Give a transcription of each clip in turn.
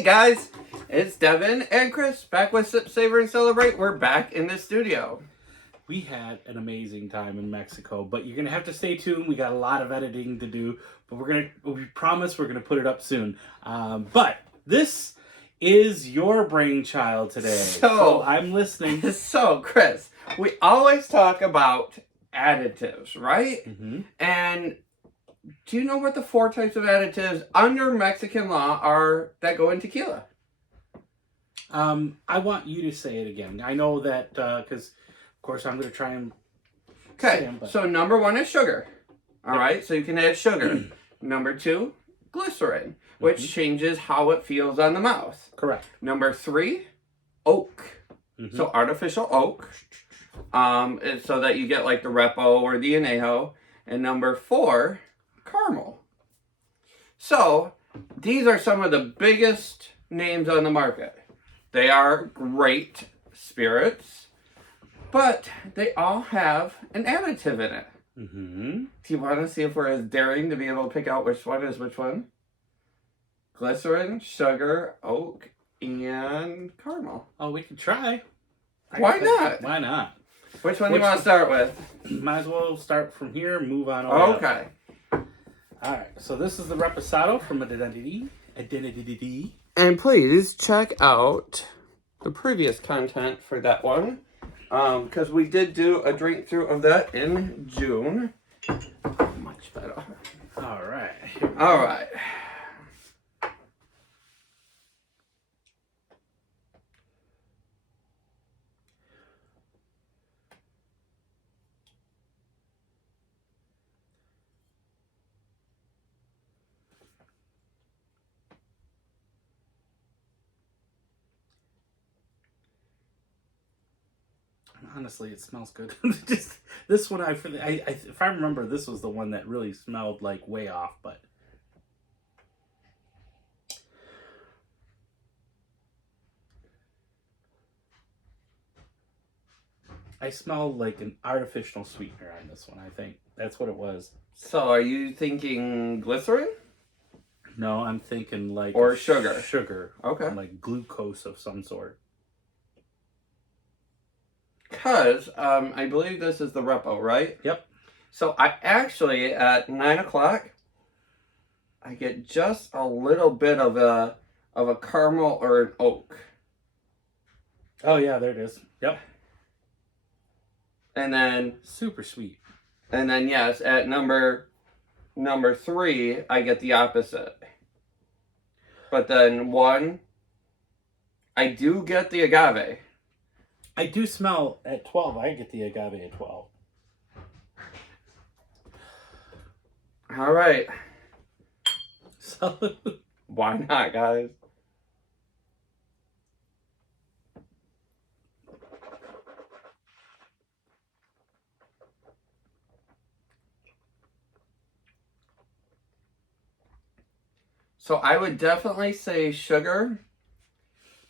Hey guys, it's Devin and Chris back with Sip, Savor, and Celebrate. We're back in the studio. We had an amazing time in Mexico, but you're gonna have to stay tuned. We got a lot of editing to do, but we promise we're gonna put it up soon. But this is your brainchild today, so I'm listening. So Chris, we always talk about additives, right? Mm-hmm. And do you know what the 4 types of additives under Mexican law are that go in tequila? I want you to say it again. I know that because, of course, I'm going to try and say them, so number 1 is sugar. All right, so you can add sugar. Number 2, glycerin, which changes how it feels on the mouth. Correct. Number 3, oak. So artificial oak. So that you get like the Repo or the Añejo. And number 4, caramel. So these are some of the biggest names on the market. They are great spirits, but they all have an additive in it. Do you want to see if we're as daring to be able to pick out which one is which one? Glycerin, sugar, oak, and caramel. Oh, we could try. Why not? Why not? Which one do you want to start with? Might as well start from here and move on over. Okay. All right, so this is the Reposado from Identity. And please check out the previous content for that one. Because we did do a drink through of that in June. Much better. All right. All right. Honestly, it smells good. Just this one, if I remember, this was the one that really smelled like way off. But I smelled like an artificial sweetener on this one. I think that's what it was. So, are you thinking glycerin? No, I'm thinking like sugar. Sugar. Okay. Like glucose of some sort. Because I believe this is the Repo, right? Yep. So I actually, at 9 o'clock, I get just a little bit of a caramel or an oak. Oh yeah, there it is. Yep. And then super sweet. And then yes, at number 3, I get the opposite. But then 1, I do get the agave. I do smell at 12. I get the agave at 12. All right. So why not, guys? So I would definitely say sugar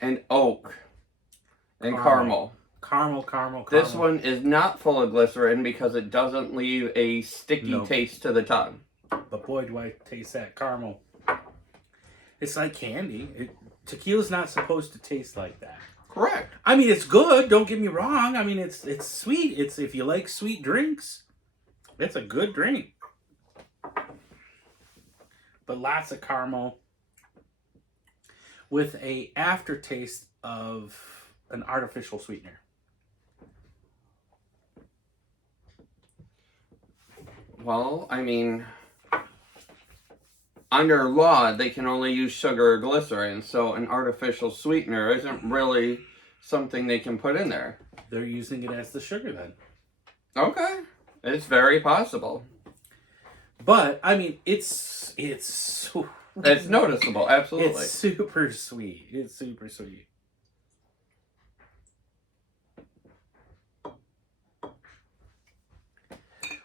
and oak and caramel. Caramel. This one is not full of glycerin because it doesn't leave a sticky taste to the tongue. But boy, do I taste that caramel. It's like candy. Tequila's not supposed to taste like that. Correct. I mean, it's good. Don't get me wrong. I mean, it's sweet. It's if you like sweet drinks, it's a good drink. But lots of caramel with a aftertaste of an artificial sweetener. Well, I mean, under law, they can only use sugar or glycerin, so an artificial sweetener isn't really something they can put in there. They're using it as the sugar then. Okay. It's very possible. But, I mean, it's noticeable, absolutely. It's super sweet. It's super sweet.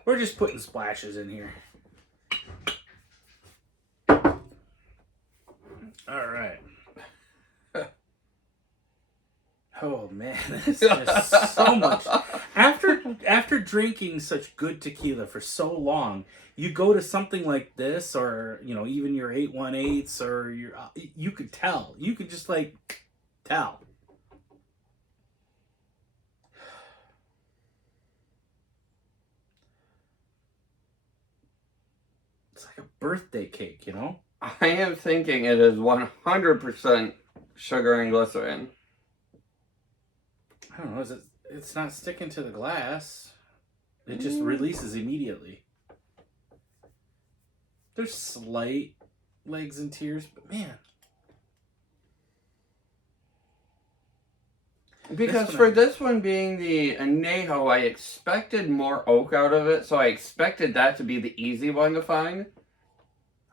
We're just putting splashes in here. All right. Oh man, that's just so much. After drinking such good tequila for so long, you go to something like this, or even your 818s, or you could tell. You could just like tell. It's like a birthday cake, I am thinking it is 100% sugar and glycerin. I don't know. It's not sticking to the glass. It just releases immediately. There's slight legs and tears, but man. Because for this one being the añejo, I expected more oak out of it, so I expected that to be the easy one to find.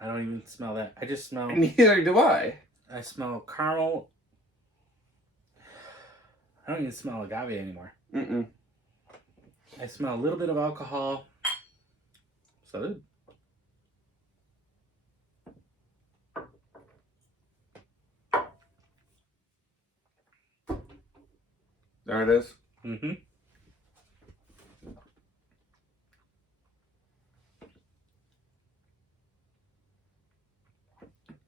I don't even smell that. I just smell... Neither do I. I smell caramel. I don't even smell agave anymore. Mm-mm. I smell a little bit of alcohol. Salud. There it is. Mm-hmm.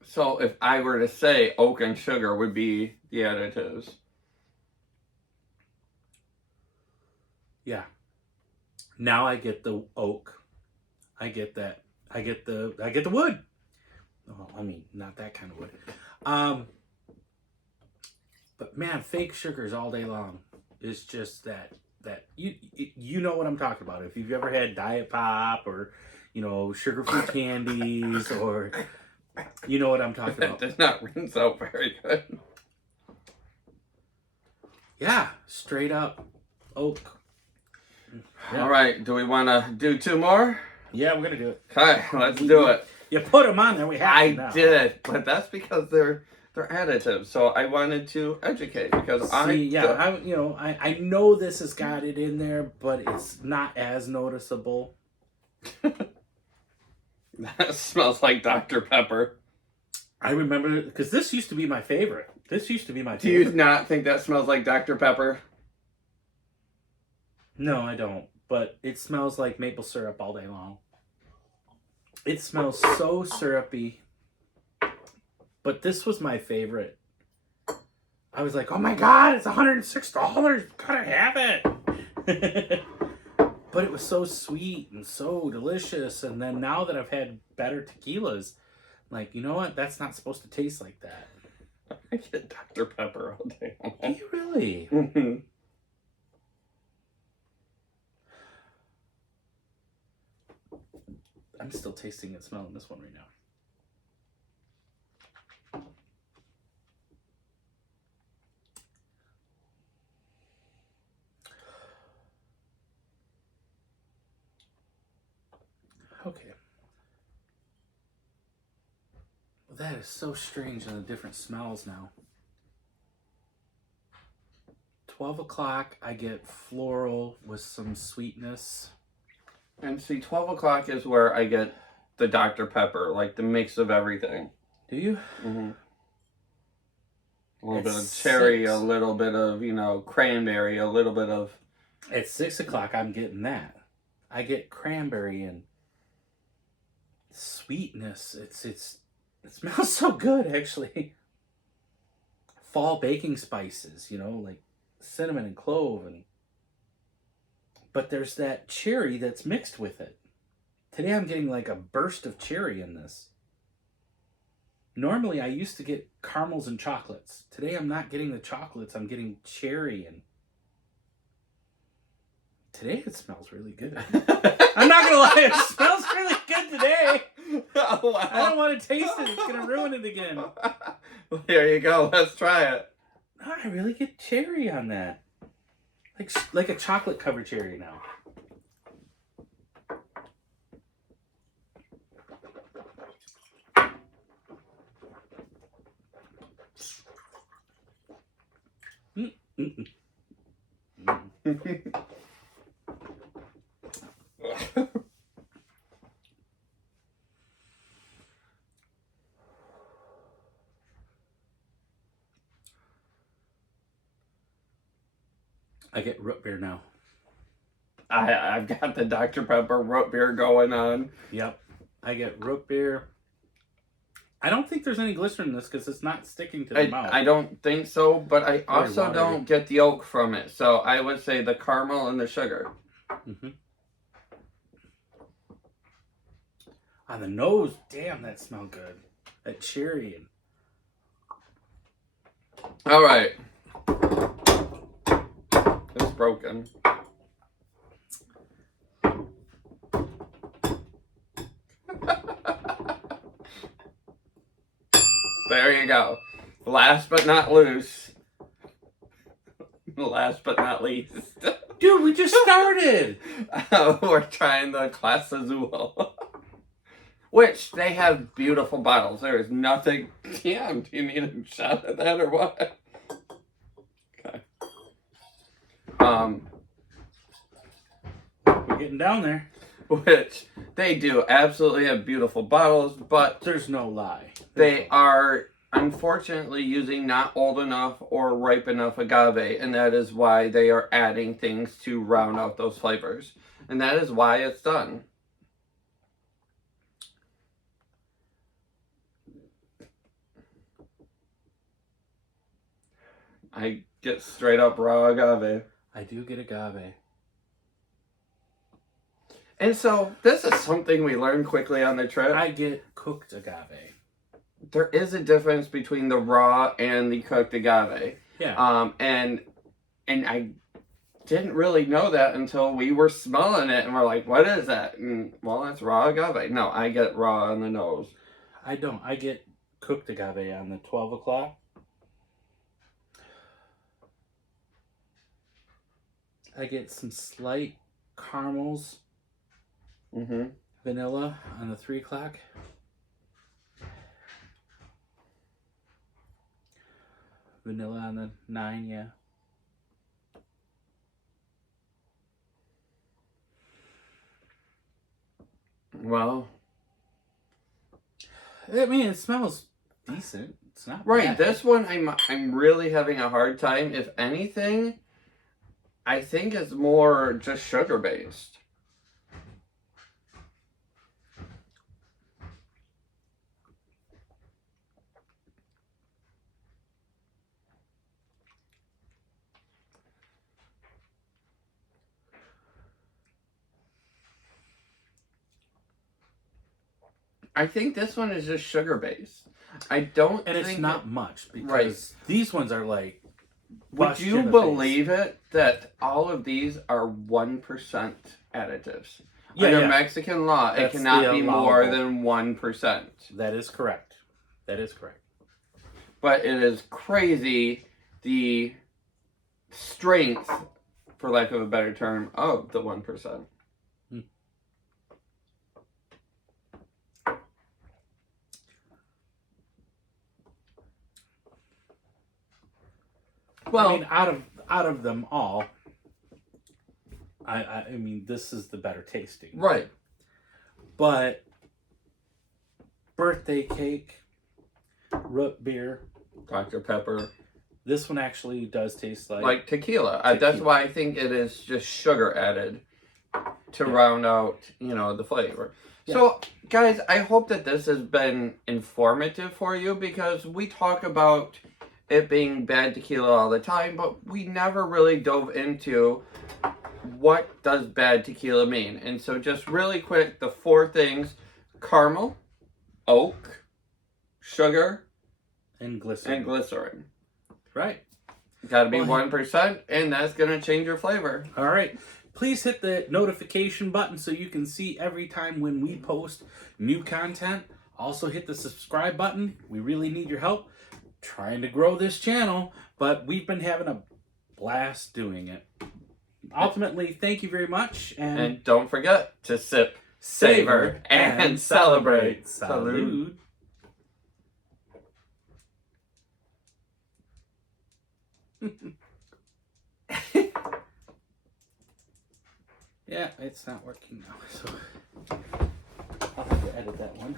So if I were to say oak and sugar would be the additives. Yeah. Now I get the oak. I get that. I get the wood. Oh, I mean, not that kind of wood. But man, fake sugars all day long is just that you know what I'm talking about. If you've ever had Diet Pop or sugar-free candies, or you know what I'm talking about. That does not rinse out very good. Yeah, straight up oak. Yeah. All right, do we want to do 2 more? Yeah, we're gonna do it. Okay, let's do it. You put them on there. We have to now. I did, but that's because they're additives. So I wanted to educate because I know this has got it in there, but it's not as noticeable. That smells like Dr. Pepper. I remember because this used to be my favorite. Do you not think that smells like Dr. Pepper? No, I don't. But it smells like maple syrup all day long. It smells so syrupy. But this was my favorite. I was like, oh my God, it's $106. Gotta have it. But it was so sweet and so delicious. And then now that I've had better tequilas, I'm like, you know what? That's not supposed to taste like that. I get Dr. Pepper all day long. Do you really? Mm-hmm. I'm still tasting and smelling this one right now. Okay. Well, that is so strange on the different smells now. 12 o'clock, I get floral with some sweetness. And see, 12 o'clock is where I get the Dr. Pepper, like the mix of everything. Do you? Mm-hmm. A little At bit of cherry, 6. a little bit of, cranberry, a little bit of... At 6 o'clock, I'm getting that. I get cranberry and sweetness. It smells so good, actually. Fall baking spices, like cinnamon and clove, but there's that cherry that's mixed with it. Today I'm getting like a burst of cherry in this. Normally I used to get caramels and chocolates. Today I'm not getting the chocolates, I'm getting cherry, and today it smells really good. I'm not gonna lie, it smells really good today. Oh, wow. I don't want to taste it, it's gonna ruin it again. Well, here you go, let's try it. Oh, I really get cherry on that. Like a chocolate covered cherry now. I get root beer now. I've got the Dr. Pepper root beer going on. Yep. I get root beer. I don't think there's any glycerin in this because it's not sticking to the mouth. I don't think so, but I also watery. don't get the oak from it. So I would say the caramel and the sugar. Mm-hmm. On the nose, damn, that smelled good. That cherry. All right. It's broken. There you go. Last but not loose. Last but not least. Dude, we just started. We're trying the Class Azul. Which, they have beautiful bottles. There is nothing... Damn, do you need a shot of that or what? Okay. We're getting down there. Which, they do absolutely have beautiful bottles, but... There's no lie. They are, unfortunately, using not old enough or ripe enough agave, and that is why they are adding things to round out those flavors. And that is why it's done. I get straight up raw agave. I do get agave. And so, this is something we learned quickly on the trip. I get cooked agave. There is a difference between the raw and the cooked agave. Yeah. And I didn't really know that until we were smelling it and we're like, what is that? And, well, that's raw agave. No, I get raw on the nose. I don't. I get cooked agave on the 12 o'clock. I get some slight caramels, vanilla on the 3 o'clock. Vanilla on the 9, yeah. Well, I mean, it smells decent. It's not right. bad. This one, I'm really having a hard time. If anything, I think it's more just sugar based. I think this one is just sugar based. I don't And think it's not much because right. These ones are like. Would you believe it that all of these are 1% additives? Yeah, Under yeah. Mexican law, That's it cannot the be more allowable. than 1%. That is correct. That is correct. But it is crazy the strength, for lack of a better term, of the 1%. Well, I mean, out of them all, I mean, this is the better tasting. right. But birthday cake, root beer, Dr. Pepper. this one actually does taste Like tequila. That's Tequila. why I think it is just sugar added to round out, the flavor. Yeah. So, guys, I hope that this has been informative for you because we talk about it being bad tequila all the time, but we never really dove into what does bad tequila mean. And so just really quick, the 4 things: caramel, oak, sugar, and glycerin. Right. Got to be 1%, and that's going to change your flavor. All right. Please hit the notification button so you can see every time when we post new content. Also hit the subscribe button. We really need your help trying to grow this channel, but we've been having a blast doing it. Ultimately, thank you very much. And don't forget to sip, savor, and celebrate. Salud. Yeah, it's not working now, so I'll have to edit that one.